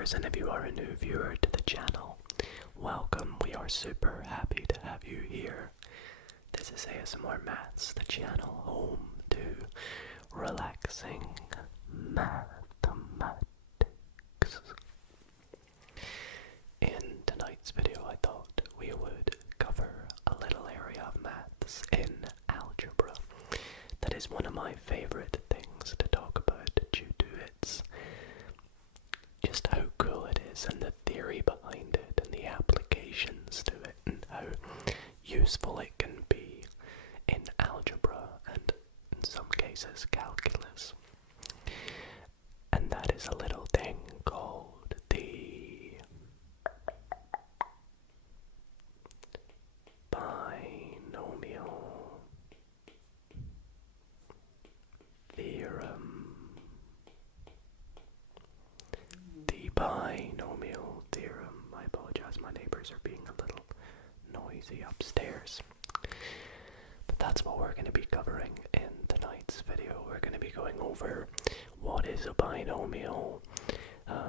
viewers, and if you are a new viewer to the channel, welcome. We are super happy to have you here. This is ASMR Maths, the channel home to relaxing mathematics. In tonight's video, I thought we would cover a little area of maths in algebra. That is one of my favorite things to talk about due to its just how cool it is and the theory behind it and the applications to it and how useful it can be in algebra and in some cases calculus. And that is a little thing called the binomial theorem. The binomial theorem. I apologize, my neighbors are being a little noisy upstairs. But that's what we're going to be covering in tonight's video. We're going to be going over what is a binomial,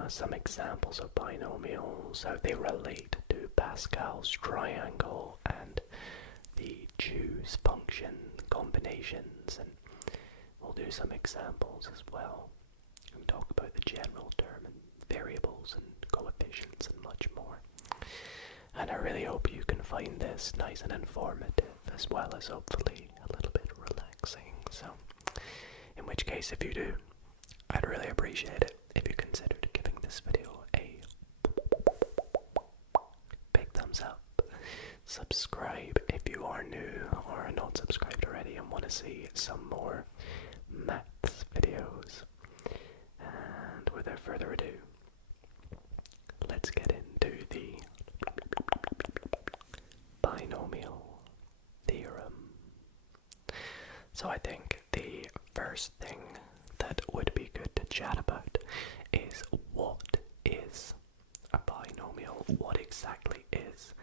some examples of binomials, how they relate to Pascal's triangle and the choose function combinations, and we'll do some examples as well and talk about the general term and variables and coefficients and much more. And I really hope you can find this nice and informative, as well as hopefully a little bit relaxing. So, in which case, if you do, I'd really appreciate it if you considered giving this video a big thumbs up. Subscribe if you are new or are not subscribed already and want to see some more maths videos. And without further ado, let's get into the binomial theorem. So I think the first thing that would be good to chat about is what is a binomial? What exactly is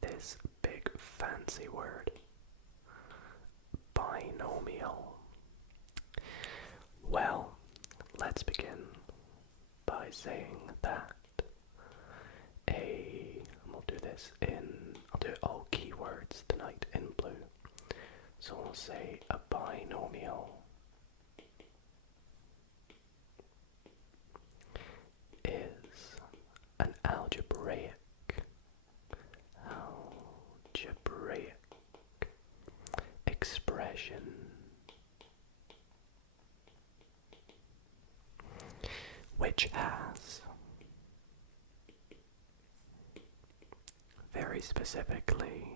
this big fancy word, binomial? Well, let's begin by saying that we'll do this I'll do all keywords tonight in blue. So we'll say a binomial is an algebraic expression which has very specifically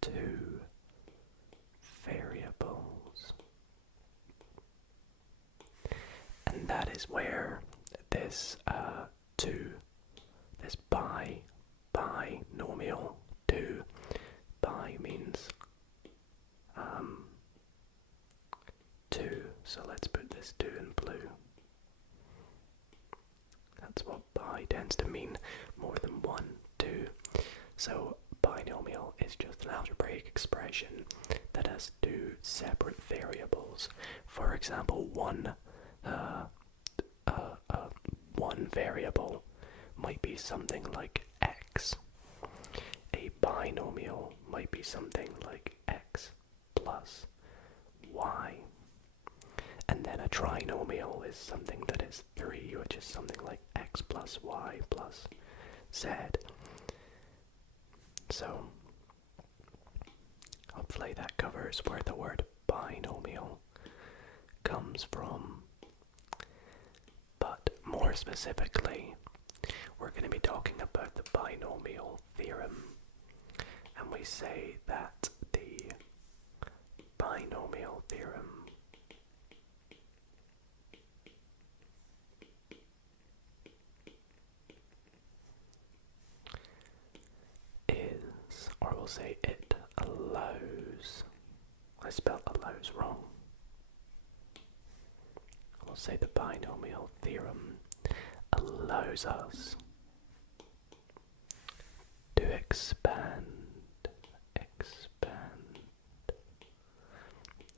two variables. And that is where this this binomial, two, bi means two, so let's put this two in blue. That's what bi tends to mean, more than one, two. So binomial is just an algebraic expression that has two separate variables. For example, one variable might be something like x. A binomial might be something like x plus y. And then a trinomial is something that is 3, which is something like x plus y plus z. So, hopefully that covers where the word binomial comes from. But more specifically, we're going to be talking about the binomial theorem. And we say that the binomial theorem is, or we'll say it allows, I spelled allows wrong. We'll say the binomial theorem allows us to expand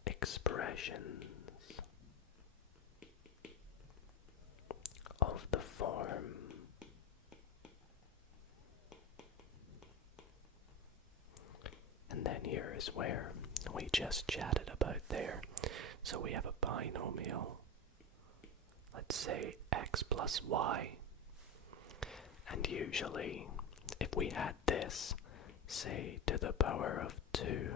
expressions of the form values where we just chatted about there. So we have a binomial, let's say x plus y, and usually if we had this, say to the power of 2,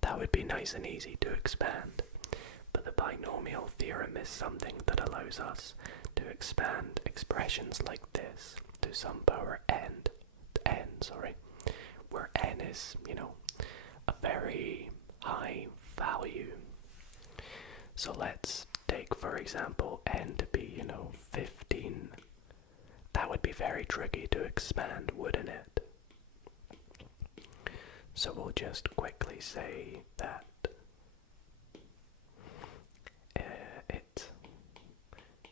that would be nice and easy to expand. But the binomial theorem is something that allows us to expand expressions like this to some power where n is, a very high value. So let's take, for example, n to be, 15. That would be very tricky to expand, wouldn't it? So we'll just quickly say that it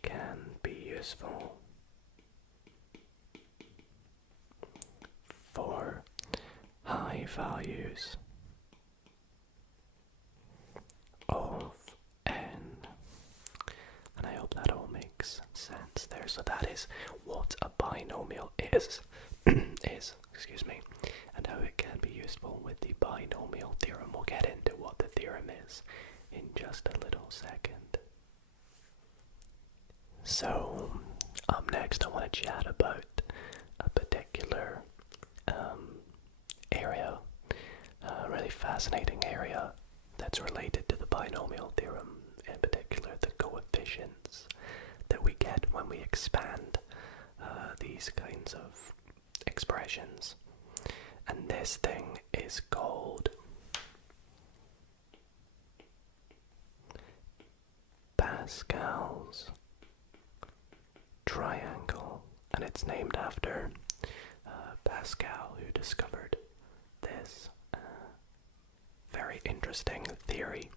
can be useful for high values of n. And I hope that all makes sense there. So that is what a binomial is, and how it can be useful with the binomial theorem. We'll get into what the theorem is in just a little second. So, up next I want to chat about a particular area, a really fascinating area that's related to the binomial theorem, in particular the coefficients that we get when we expand these kinds of expressions. And this thing is called Pascal's triangle, and it's named after Pascal, who discovered this very interesting theory.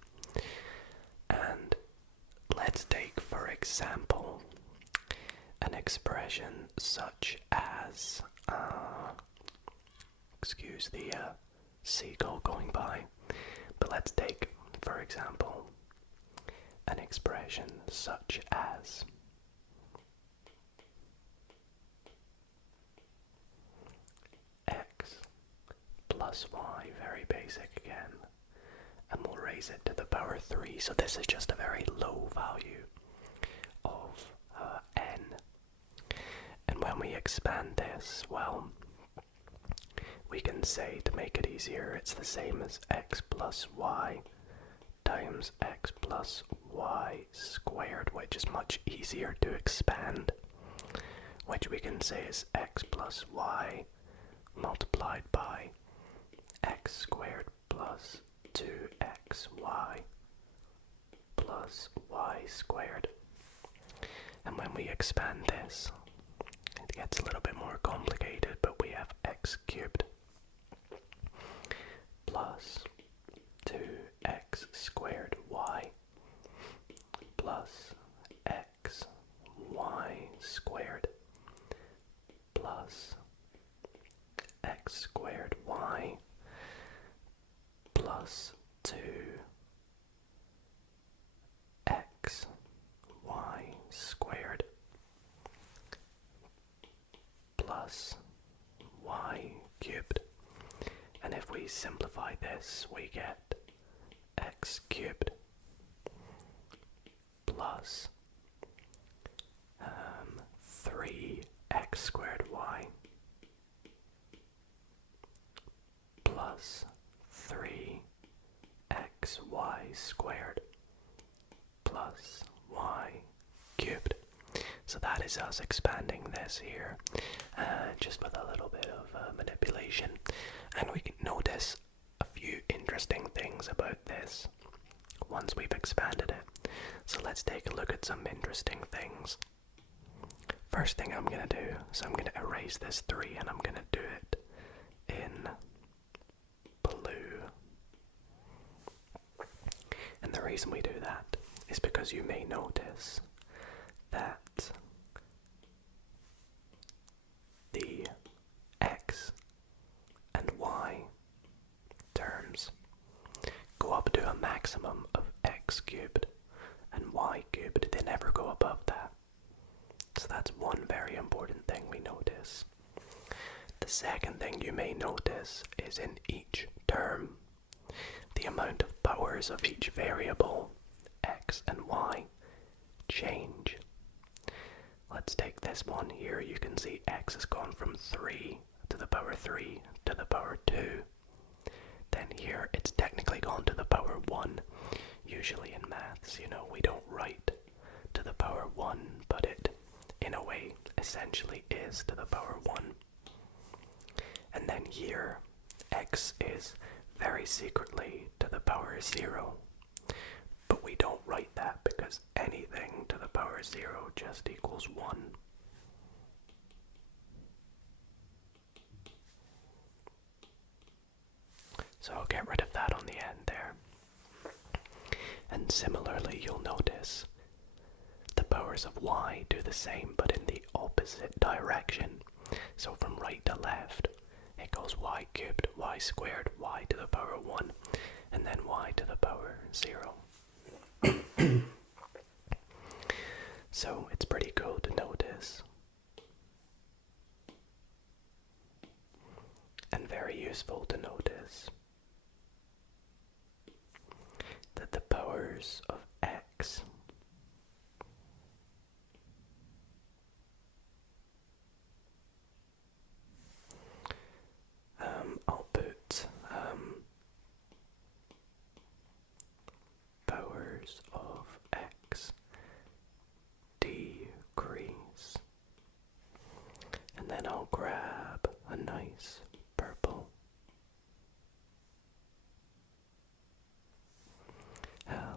And let's take, for example, an expression such as, excuse the seagull going by, but let's take, for example, an expression such as x plus y, very basic again, and we'll raise it to the power 3. So this is just a very low value of n. And when we expand this, well, we can say, to make it easier, it's the same as x plus y times x plus y squared, which is much easier to expand, which we can say is x plus y multiplied by x squared plus 2xy plus y squared. And when we expand this, it gets a little bit more complicated, but we have x cubed plus 2x squared y plus x y squared plus x squared y plus 2x y squared plus y cubed. And if we simplify this, we get x cubed plus 3x squared y plus 3xy squared plus y cubed. So that is us expanding this here, just with a little bit of manipulation. And we can notice a few interesting things about this once we've expanded it. So let's take a look at some interesting things. First thing I'm going to do, so I'm going to erase this 3 and I'm going to do it in blue. And the reason we do that is because you may notice that the x and y terms go up to a maximum of x cubed and y cubed. They never go above that. So that's one very important thing we notice. The second thing you may notice is in each term amount of powers of each variable, x and y, change. Let's take this one here. You can see x has gone from 3 to the power 3 to the power 2. Then here it's technically gone to the power 1. Usually in maths, we don't write to the power 1, but it, in a way, essentially is to the power 1. And then here, x is very secretly to the power 0. But we don't write that because anything to the power 0 just equals 1. So I'll get rid of that on the end there. And similarly, you'll notice the powers of y do the same, but in the opposite direction. So from right to left, it goes y cubed, y squared, y to the power 1, and then y to the power 0. So it's pretty cool to notice. And very useful to notice that the powers of x I'll put powers of x decrease, and then I'll grab a nice purple,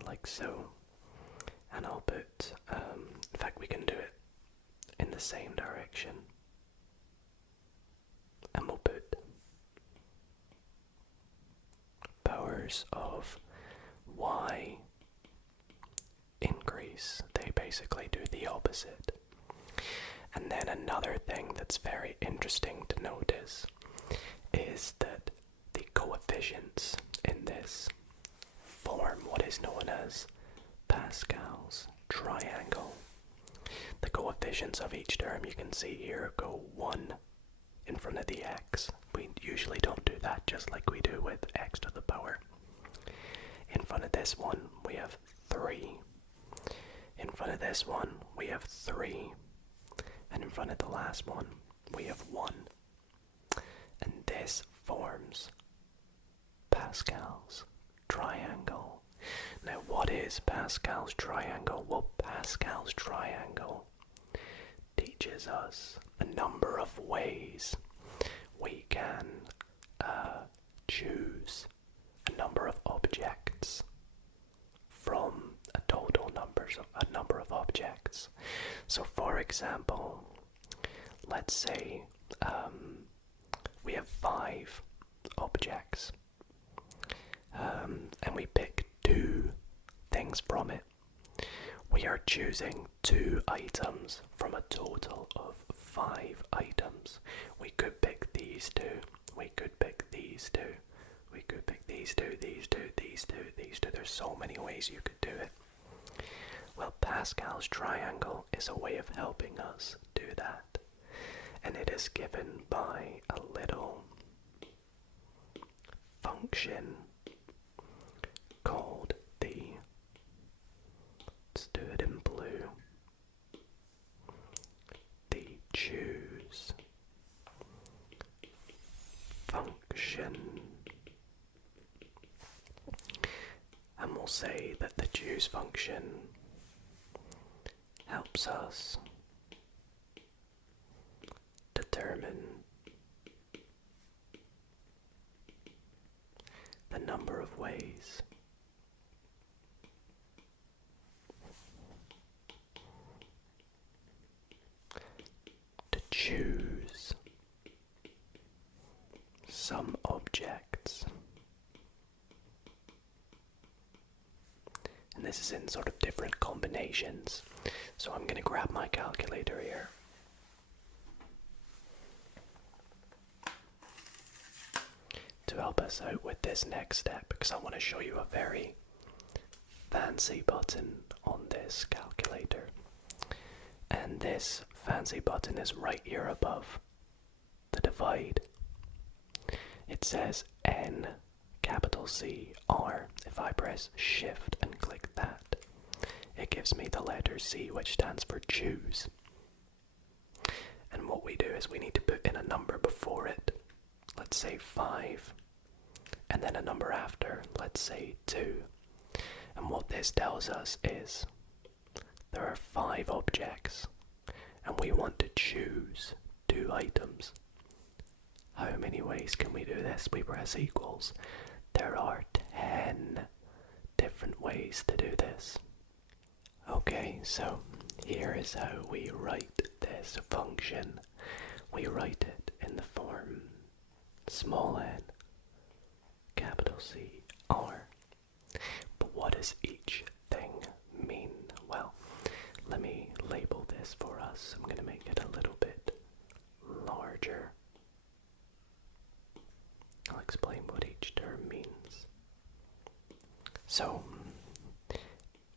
like so, and I'll put, in fact we can do it in the same direction, and we'll put powers of y increase. They basically do the opposite. And then another thing that's very interesting to notice is that the coefficients in this form what is known as Pascal's triangle. The coefficients of each term you can see here go 1 in front of the x. We usually don't do that, just like we do with x to the power. In front of this one we have 3. In front of this one we have 3. And in front of the last one we have 1. And this forms Pascal's triangle. Now what is Pascal's triangle? Well, Pascal's triangle teaches us a number of ways we can choose a number of objects from a number of objects. So for example, let's say we have 5 objects, and we pick 2 things from it. We are choosing 2 items from a total of 5 items. We could pick these 2, we could pick these 2, we could pick these 2, these 2, these 2, these 2. There's so many ways you could do it. Well, Pascal's triangle is a way of helping us do that. And it is given by a little function called let's do it in blue, the choose function. And we'll say that the choose function helps us determine the number of ways to choose some objects. And this is in sort of different combinations. So I'm going to grab my calculator here. To help us out with this next step, because I want to show you a very fancy button on this calculator. And this fancy button is right here above the divide. It says N, capital capital C, R. If I press Shift and click that, it gives me the letter C, which stands for choose. And what we do is we need to put in a number before it. Let's say 5. And then a number after, let's say 2. And what this tells us is there are 5 objects, and we want to choose 2 items. How many ways can we do this? We press equals. There are 10 different ways to do this. Okay, so here is how we write this function. We write it in the form small n, capital C, R. But what does each thing mean? Well, let me label this for us. I'm going to make it a little bit larger. I'll explain what each term means. So,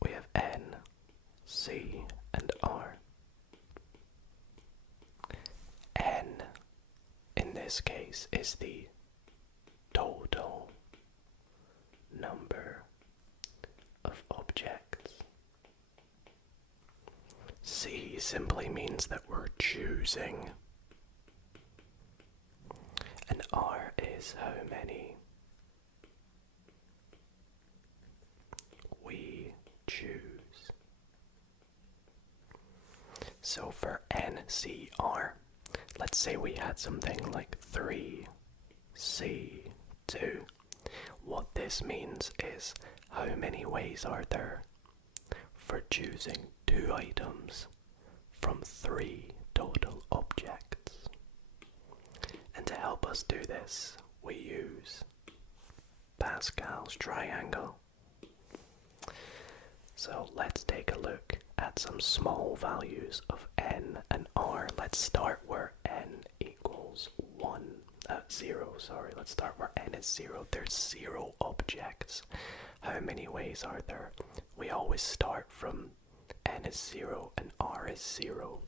we have N, C, and R. N, in this case, is the total number of objects. C simply means that we're choosing. And R is how many we choose. So for NCR, let's say we had something like 3C2. What this means is how many ways are there for choosing 2 items from 3 total objects. And to help us do this, we use Pascal's triangle. So let's take a look at some small values of n and r. Let's start where n equals 0, let's start where n is 0. There's 0 objects. How many ways are there? We always start from n is 0 and r is 0.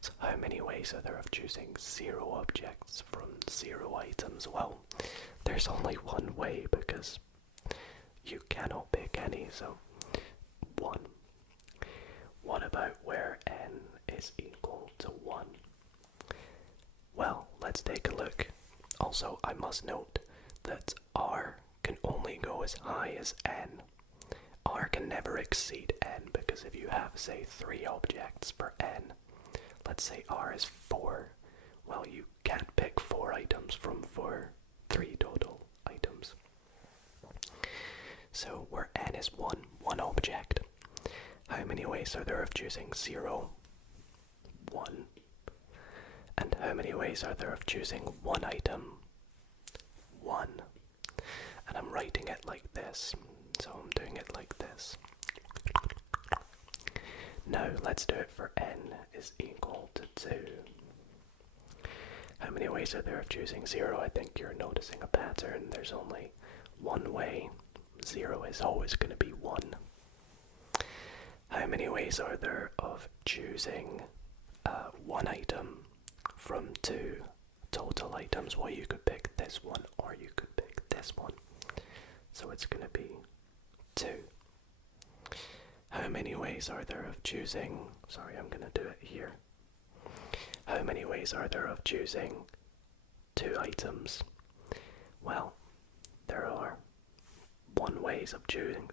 So how many ways are there of choosing 0 objects from 0 items? Well, there's only one way because you cannot pick any, so 1. What about where n is equal to 1? Well, let's take a look. Also, I must note that r can only go as high as n. R can never exceed n, because if you have, say, 3 objects for n, let's say r is 4, well, you can't pick 4 items from 3 total items. So where n is 1 object, how many ways are there of choosing 0? 1. And how many ways are there of choosing 1 item? 1. And I'm writing it like this, so I'm doing it like this. Now let's do it for n is equal to 2. How many ways are there of choosing 0? I think you're noticing a pattern. There's only one way. 0 is always going to be 1. How many ways are there of choosing 1 item from 2 total items? Well, you could pick this one or you could pick this one. So it's going to be 2. How many ways are there of choosing, I'm going to do it here. How many ways are there of choosing 2 items? Well, there are 1 ways of choosing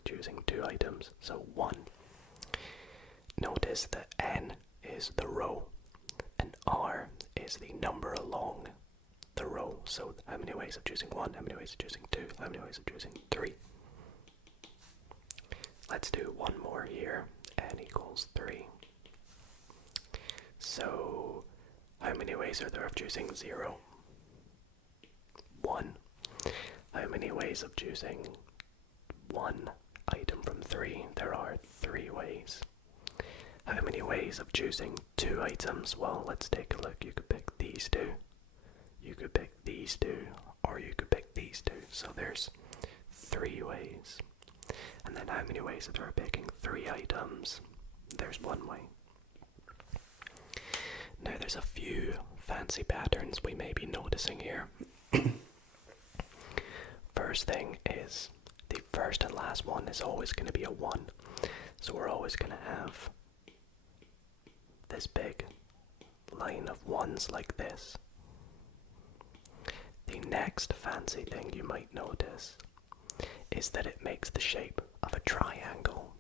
2 items, so 1. Notice that n is the row and r is the number along the row. So how many ways of choosing 1, how many ways of choosing 2, how many ways of choosing 3? Let's do one more here. N equals 3. So how many ways are there of choosing 0? 1. How many ways of choosing 1 item from 3? There are 3 ways. How many ways of choosing 2 items? Well, let's take a look. You could pick these 2. You could pick these 2. Or you could pick these 2. So there's 3 ways. And then how many ways are there of picking 3 items? There's 1 way. Now there's a few fancy patterns we may be noticing here. For first thing is the first and last one is always going to be a 1. So we're always going to have this big line of 1s like this. The next fancy thing you might notice is that it makes the shape of a triangle,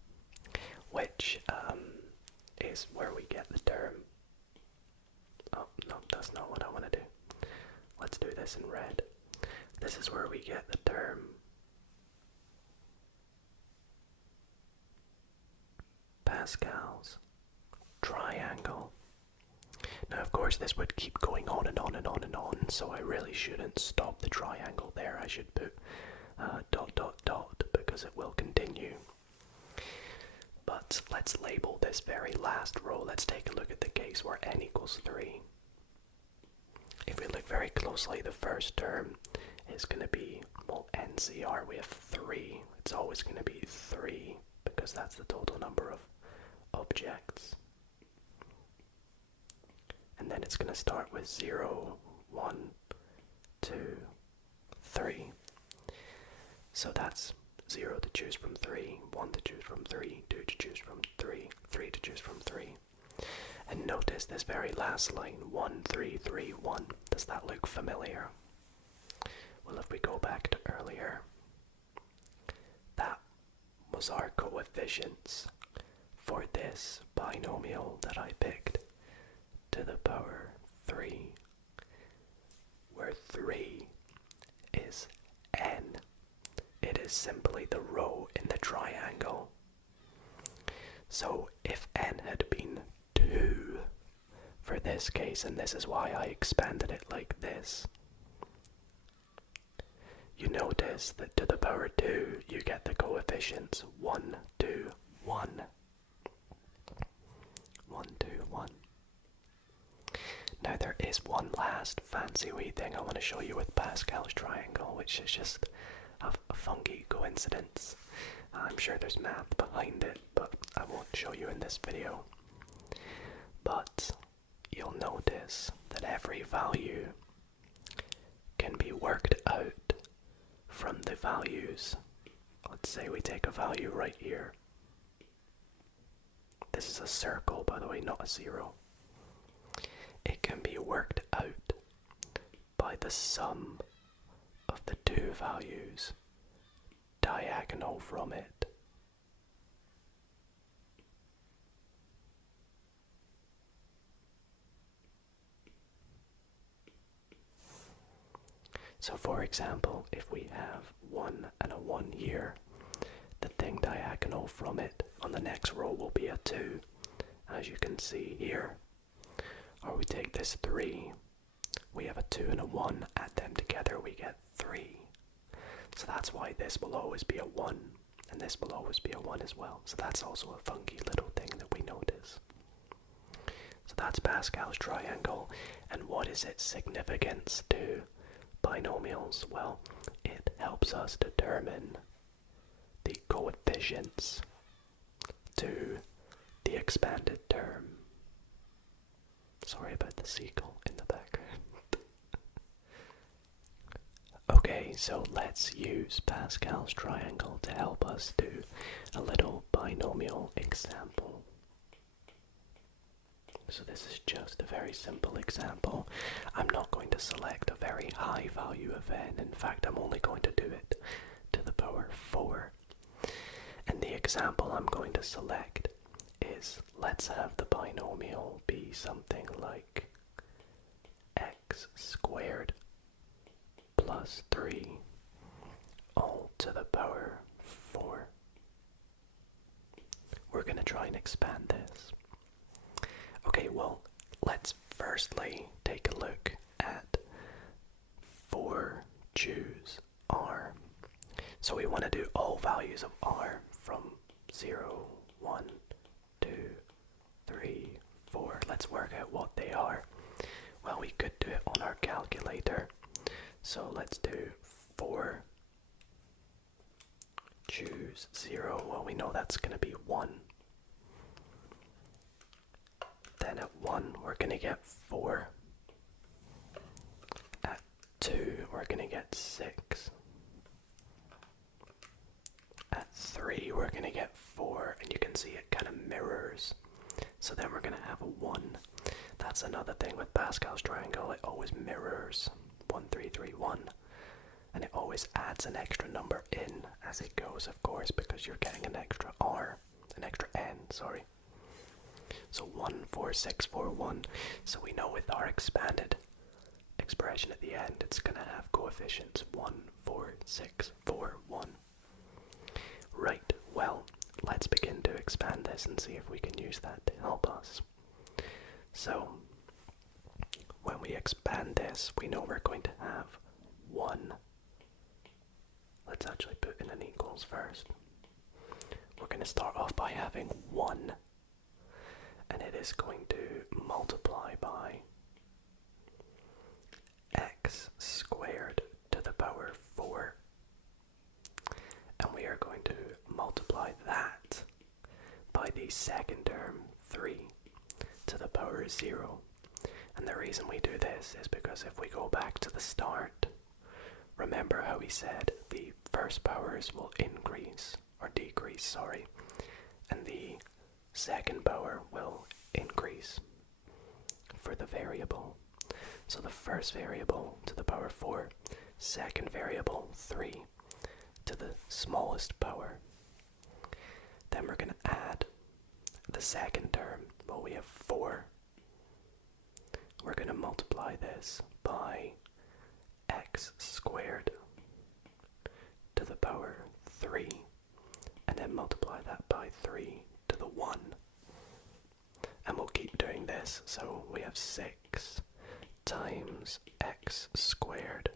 which is where we get the term. Oh, no, that's not what I want to do. Let's do this in red. This is where we get the term Pascal's triangle. Now, of course, this would keep going on and on and on and on, so I really shouldn't stop the triangle there. I should put dot dot dot because it will continue. But let's label this very last row. Let's take a look at the case where n equals 3. If we look very closely, the first term is going to be, well, NCR, we have 3. It's always going to be 3 because that's the total number of objects. And then it's going to start with 0, 1, 2, 3. So that's 0 to choose from 3, 1 to choose from 3, 2 to choose from 3, 3 to choose from 3. And notice this very last line, 1, 3, 3, 1. Does that look familiar? Well, if we go back to earlier, that was our coefficients for this binomial that I picked to the power 3, where 3 is n. It is simply the row in the triangle. So if n had been 2 for this case, and this is why I expanded it like this, you notice that to the power 2 you get the coefficients 1, 2, 1. 1, 2, 1. Now there is one last fancy wee thing I want to show you with Pascal's triangle, which is just a funky coincidence. I'm sure there's math behind it, but I won't show you in this video. But you'll notice that every value can be worked out from the values. Let's say we take a value right here. This is a circle, by the way, not a 0. It can be worked out by the sum of the two values diagonal from it. So for example, if we have 1 and a 1 here, the thing diagonal from it on the next row will be a 2, as you can see here. Or we take this 3, we have a 2 and a 1, add them together we get 3. So that's why this will always be a 1, and this will always be a 1 as well. So that's also a funky little thing that we notice. So that's Pascal's triangle, and what is its significance to binomials? Well, it helps us determine the coefficients to the expanded term. Sorry about the seagull in the background. Okay, so let's use Pascal's triangle to help us do a little binomial example. So this is just a very simple example. I'm not going to select a very high value of n. In fact, I'm only going to do it to the power 4. And the example I'm going to select is, let's have the binomial be something like x squared plus 3 all to the power 4. We're going to try and expand this. Okay, well, let's firstly take a look at 4 choose r. So we want to do all values of r from 0, 1, 2, 3, 4. Let's work out what they are. Well, we could do it on our calculator. So let's do 4 choose 0. Well, we know that's going to be 1. Then at 1, we're going to get 4. At 2, we're going to get 6. that's another thing with Pascal's triangle. It always mirrors 1, 3, 3, 1. And it always adds an extra number in as it goes, of course, because you're getting an extra n, sorry. So 1, 4, 6, 4, 1. So we know with our expanded expression at the end, it's going to have coefficients 1, 4, 6, 4, 1. Right, well, let's begin to expand this and see if we can use that to help us. So, when we expand this, we know we're going to have 1. Let's actually put in an equals first. We're going to start off by having 1, and it is going to multiply by x squared to the power 4. And we are going to multiply that by the second term, 3, to the power 0. And the reason we do this is because if we go back to the start, remember how we said the first powers will increase, or decrease, sorry, and the second power will increase for the variable. So the first variable to the power 4, second variable 3 to the smallest power. Then we're going to add the second term. Well, we have 4. We're going to multiply this by x squared to the power 3, and then multiply that by 3 to the 1. And we'll keep doing this, so we have 6 times x squared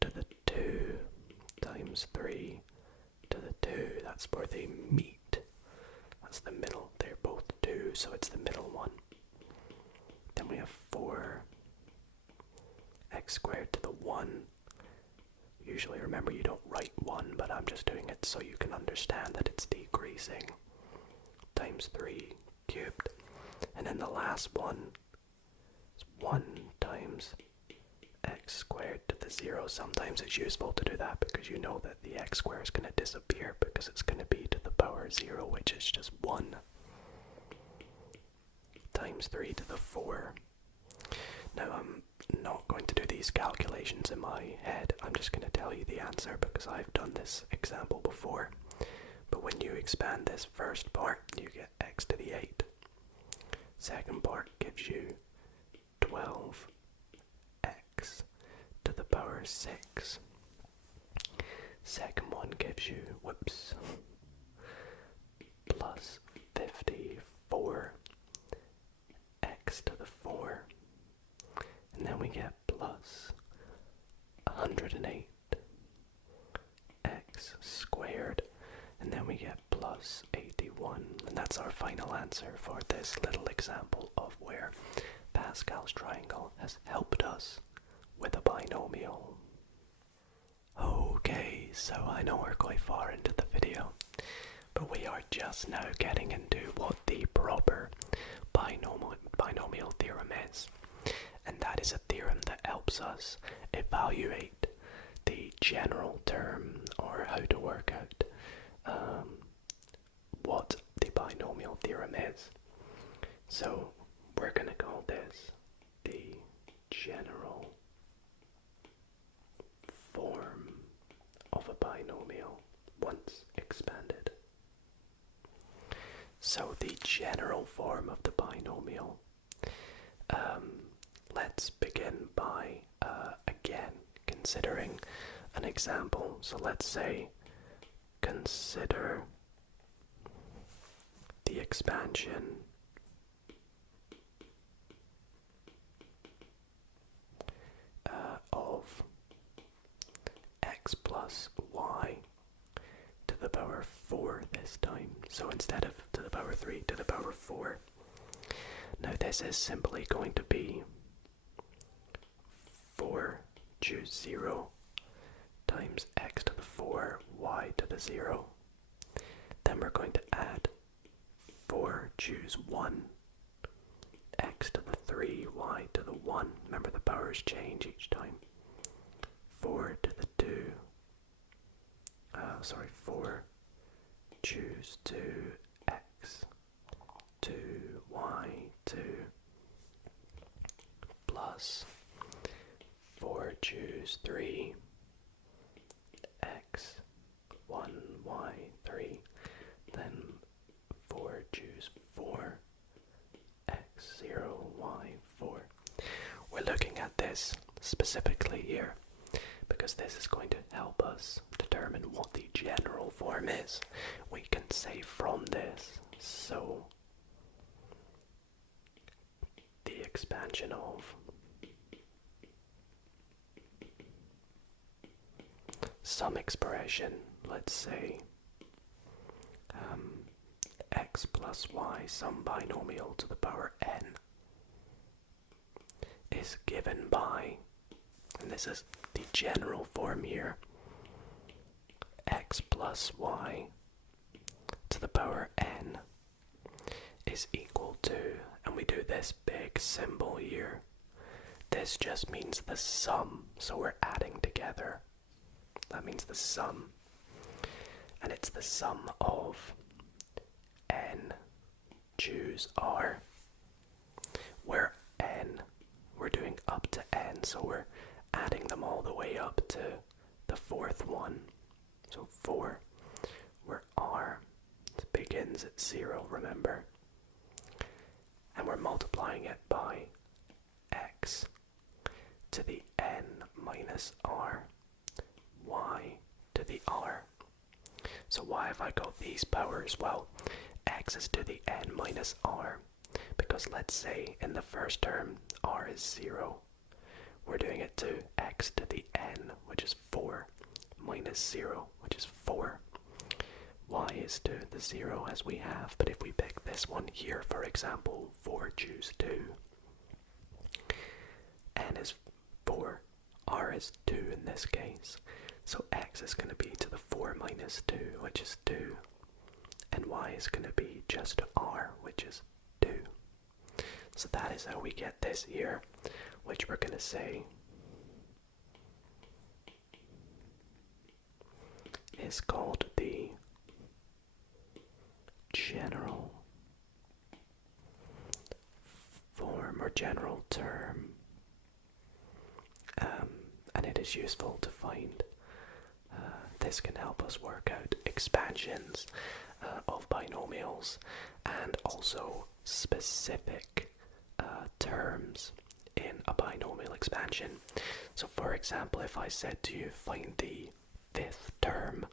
to the 2 times 3 to the 2. That's for the meat. That's the middle. They're both 2, so it's the middle one. Then we have 4 x squared to the 1. Usually, remember, you don't write 1, but I'm just doing it so you can understand that it's decreasing. Times 3 cubed. And then the last one is 1 times x squared to the 0. Sometimes it's useful to do that because you know that the x squared is going to disappear because it's going to be to the power 0, which is just 1, times 3 to the 4. Now I'm not going to do these calculations in my head. I'm just going to tell you the answer because I've done this example before. But when you expand this first part, you get x to the 8. Second part gives you 12 x to the power 6. Second one gives you, plus 54 x to the 4. And then we get plus 108 x squared. And then we get plus 81. And that's our final answer for this little example of where Pascal's triangle has helped us with a binomial. Okay, so I know we're quite far into the video, but we are just now getting into what the proper binomial theorem is. And that is a theorem that helps us evaluate the general term, or how to work out what the binomial theorem is. So we're going to call this the general form of a binomial once expanded. So the general form of the binomial, let's begin by again considering an example. So let's say consider the expansion of x plus y to the power 4 this time. So instead of to the power 3, to the power 4. Now this is simply going to be 4 choose 0 times x to the 4, y to the 0. Then we're going to add 4 choose 1, x to the 3, y to the 1. Remember, the powers change each time. 4 to the 2. 4 choose 2, x 2, y 2. plus 4 choose 3 x 1 y 3, then 4 choose 4 x 0 y 4. We're looking at this specifically here because this is going to help us determine what the general form is. We can say from this, so the expansion of some expression, let's say x plus y, some binomial to the power n, is given by, and this is the general form here, x plus y to the power n is equal to, and we do this big symbol here, this just means the sum, so we're adding together. That means the sum, and it's the sum of n choose r, where n, we're doing up to n, so we're adding them all the way up to the fourth one. So 4, where r begins at 0, remember? And we're multiplying it by x to the n minus r, y to the r. So why have I got these powers? Well, x is to the n minus r, because let's say in the first term r is 0. We're doing it to x to the n, which is 4, minus 0, which is 4. Y is to the 0 as we have, but if we pick this one here, for example, 4 choose 2, n is 4, r is 2 in this case, so x is going to be to the 4 minus 2, which is 2, and y is going to be just r, which is 2. So that is how we get this here, which we're going to say is called the general form or general term, and it is useful to find. This can help us work out expansions of binomials and also specific terms in a binomial expansion. So for example, if I said to you find the fifth term,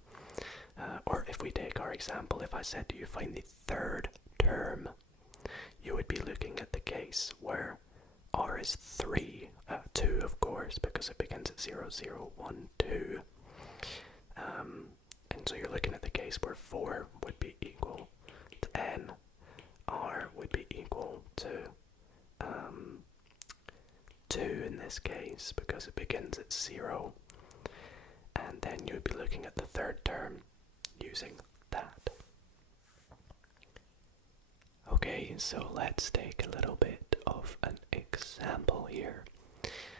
or if we take our example, if I said to you find the third term, you would be looking at the case where r is 3, 2 of course, because it begins at 0, 0, 1, 2. And so you're looking at the case where 4 would be equal to n, r would be equal to 2 in this case, because it begins at 0. And then you'd be looking at the third term using that. Okay, so let's take a little bit of an example here.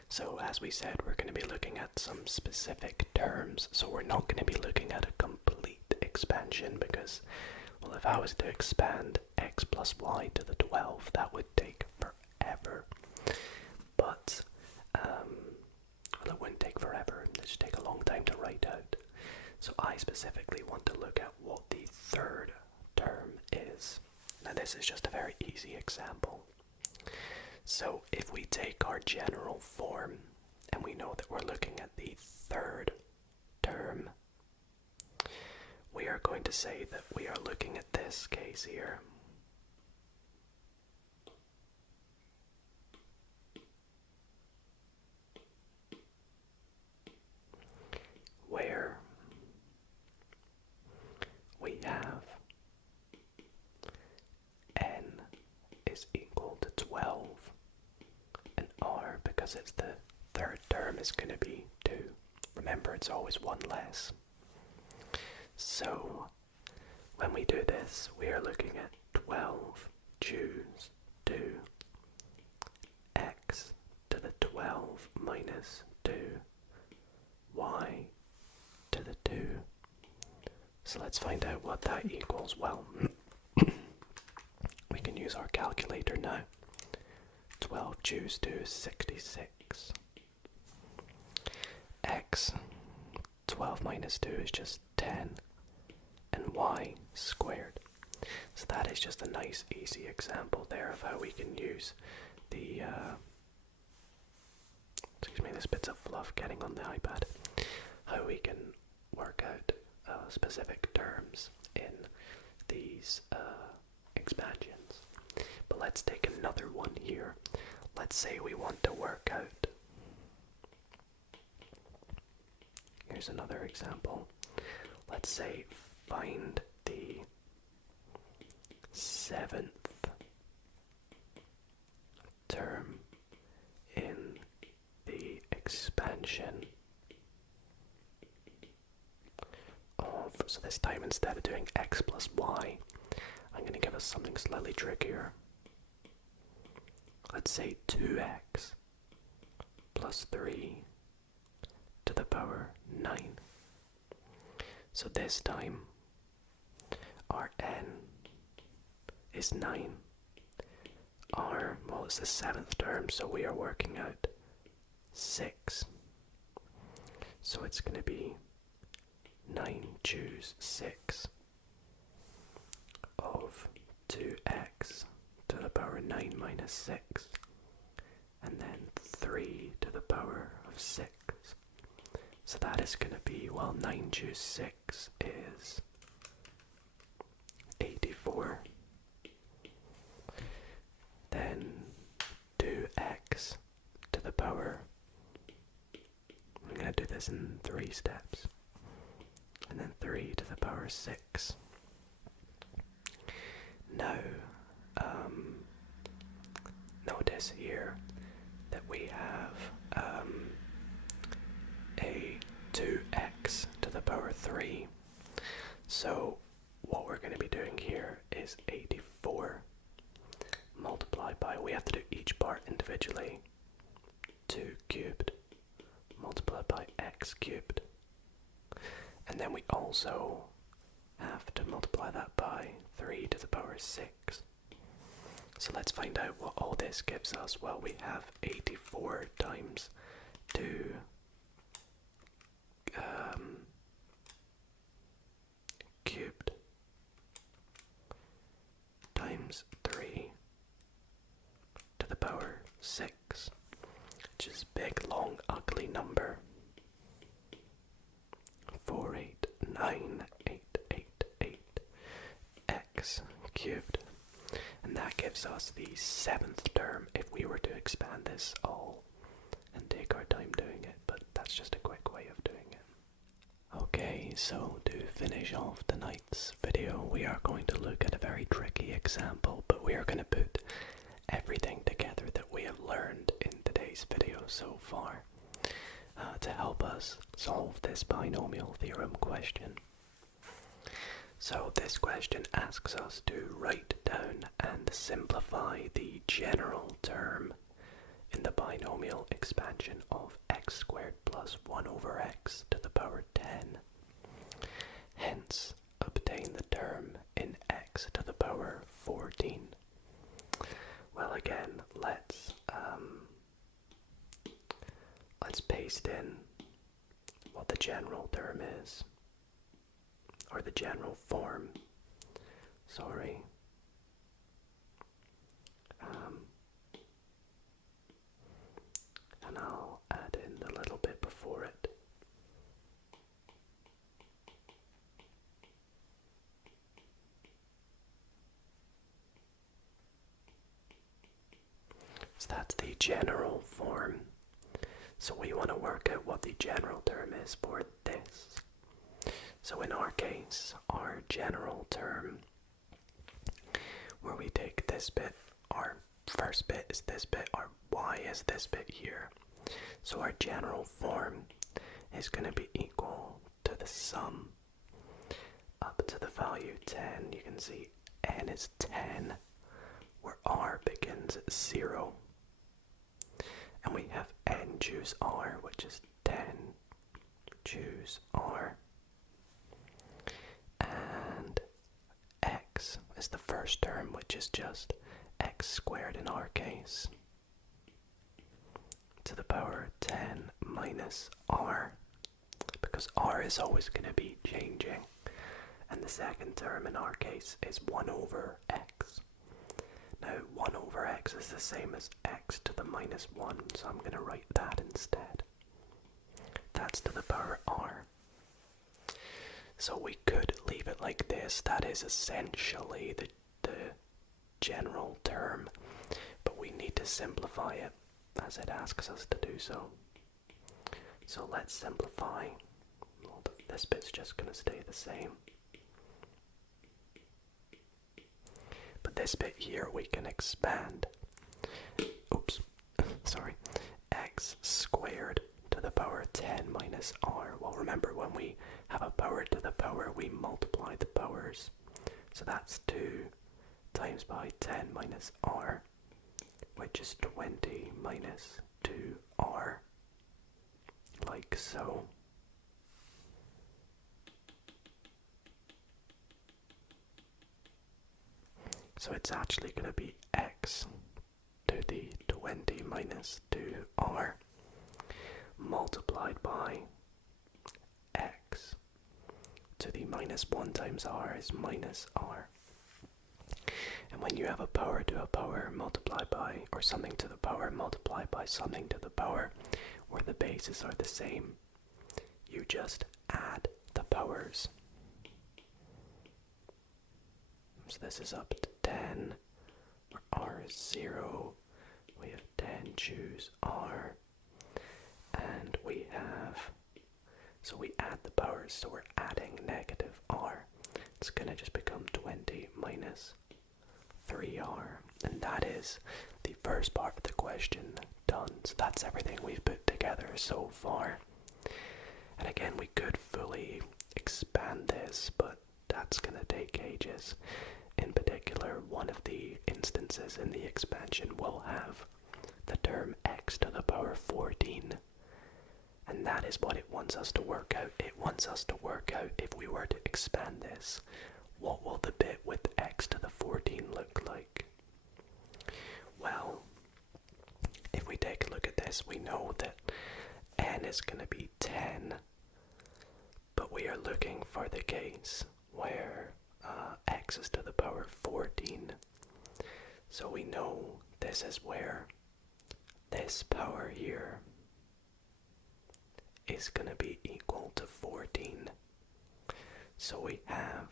So as we said, we're going to be looking at some specific terms, so we're not going to be looking at a complete expansion because, well, if I was to expand x plus y to the 12, that would take forever. But, well, it wouldn't take forever, it would take a long time to write out. So I specifically want to look at what the third term is. Now this is just a very easy example. So if we take our general form and we know that we're looking at the third term, we are going to say that we are looking at this case here. Where we have n is equal to 12 and r, because it's the third term, is going to be 2. Remember, it's always one less. So when we do this, we are looking at 12 choose 2 x to the 12 minus 2 y to the 2. So let's find out what that equals. Well, we can use our calculator now. 12 choose 2 is 66. X, 12 minus 2 is just 10. And y squared. So that is just a nice easy example there of how we can use the, excuse me, this bit's of fluff getting on the iPad, how we can work out specific terms in these expansions. But let's take another one here. Let's say we want to work out, here's another example. Let's say find the 7th term in the expansion of, so this time instead of doing x plus y, I'm going to give us something slightly trickier. Let's say 2x plus 3 to the power 9. So this time our n is 9. Well, it's the 7th term, so we are working out 6. So it's going to be 9 choose 6 of 2x to the power 9 minus 6, and then 3 to the power of 6. So that is going to be, well, 9 choose 6 is 84. Then 2x to the power, I'm going to do this in 3 steps, and then 3 to the power 6. Now, notice here that we have a 2x to the power 3. So what we're going to be doing here is 84 multiplied by, we have to do each part individually, 2 cubed multiplied by x cubed. And then we also have to multiply that by 3 to the power 6. So let's find out what all this gives us. Well, we have 84 times 2 cubed times 3 to the power 6, which is a big, long, ugly number. 48988 x cubed. And that gives us the 7th term if we were to expand this all and take our time doing it, but that's just a quick way of doing it. Okay, so to finish off tonight's video, we are going to look at a very tricky example, but we are going to put everything together that we have learned in today's video so far to help us solve this binomial theorem question. So this question asks us to write down and simplify the general term in the binomial expansion of x squared plus 1 over x to the power 10. Hence, obtain the term in x to the power 14. Well, again, let's paste in what the general term is, or the general form, sorry. And I'll add in the little bit before it. So that's the general form. So we want to work out what the general term is for this. So in our case, our general term, where we take this bit, our first bit is this bit, our y is this bit here. So our general form is going to be equal to the sum up to the value 10. You can see n is 10, where r begins at 0. And we have n choose r, which is 10 choose r. And x is the first term, which is just x squared in our case. to the power 10 minus r, because r is always going to be changing, and the second term in our case is 1 over x. Now 1 over x is the same as x to the minus 1, so I'm going to write that instead. That's to the power r. So we could leave it like this. That is essentially the general term, but we need to simplify it as it asks us to do so. So let's simplify. Well, this bit's just going to stay the same. But this bit here we can expand. Oops, sorry. X squared to the power 10 minus r. Well, remember, when we have a power to the power, we multiply the powers. So that's 2 times by 10 minus r, which is 20 minus 2r, like so. So it's actually going to be x to the 20 minus 2r multiplied by x to the minus 1 times r is minus r. And when you have a power to a power multiplied by, or something to the power multiplied by something to the power, where the bases are the same, you just add the powers. So this is up to 10, where r is 0, we have 10, choose r, and we have, so we add the powers, so we're adding negative r. It's going to just become 20 minus 3r, and that is the first part of the question done. So that's everything we've put together so far. And again, we could fully expand this, but that's going to take ages. In particular, one of the instances in the expansion will have the term x to the power 14, and that is what it wants us to work out. It wants us to work out, if we were to expand this, what will the bit with x to the 14 look like? Well, if we take a look at this, we know that n is going to be 10, but we are looking for the case where x is to the power 14. So we know this is where this power here is going to be equal to 14. So we have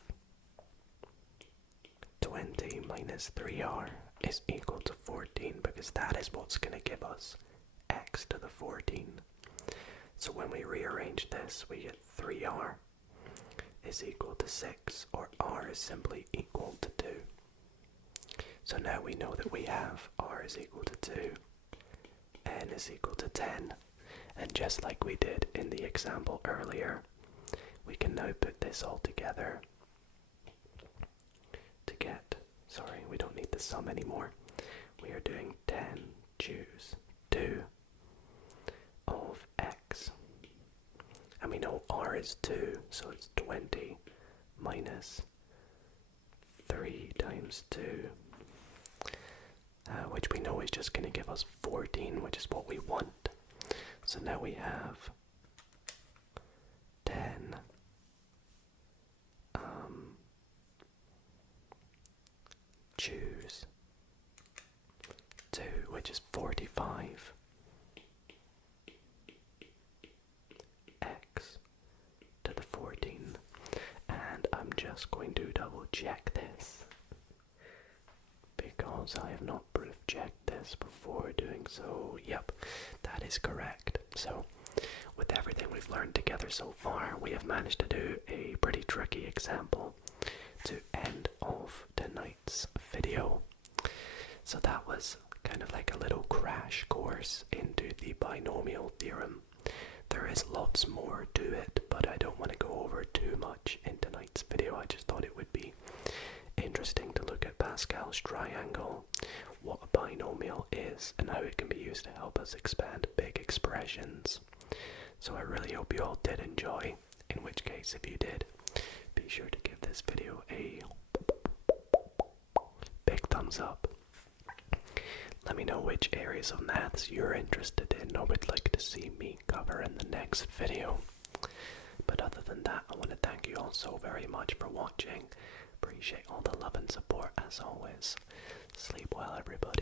20 minus 3r is equal to 14, because that is what's going to give us x to the 14. So when we rearrange this, we get 3r is equal to 6, or r is simply equal to 2. So now we know that we have r is equal to 2, n is equal to 10, and just like we did in the example earlier, we can now put this all together to get, sorry, we don't need the sum anymore. We are doing 10 choose 2 of x. And we know r is 2, so it's 20 minus 3 times 2, which we know is just going to give us 14, which is what we want. So now we have 10 choose 2, which is 45 x to the 14, and I'm just going to double check this because I have not proof checked this before doing so. Yep, that is correct. So with everything we've learned together so far, we have managed to do a pretty tricky example to end off tonight's video. So that was kind of like a little crash course into the binomial theorem. There is lots more to it, but I don't want to go over too much in tonight's video. I just thought it would be interesting to look at Pascal's triangle, what a binomial is, and how it can be used to help us expand big expressions. So I really hope you all did enjoy, in which case, if you did, be sure to give this video a big thumbs up. Let me know which areas of maths you're interested in or would like to see me cover in the next video. But other than that, I want to thank you all so very much for watching. Appreciate all the love and support as always. Sleep well, everybody.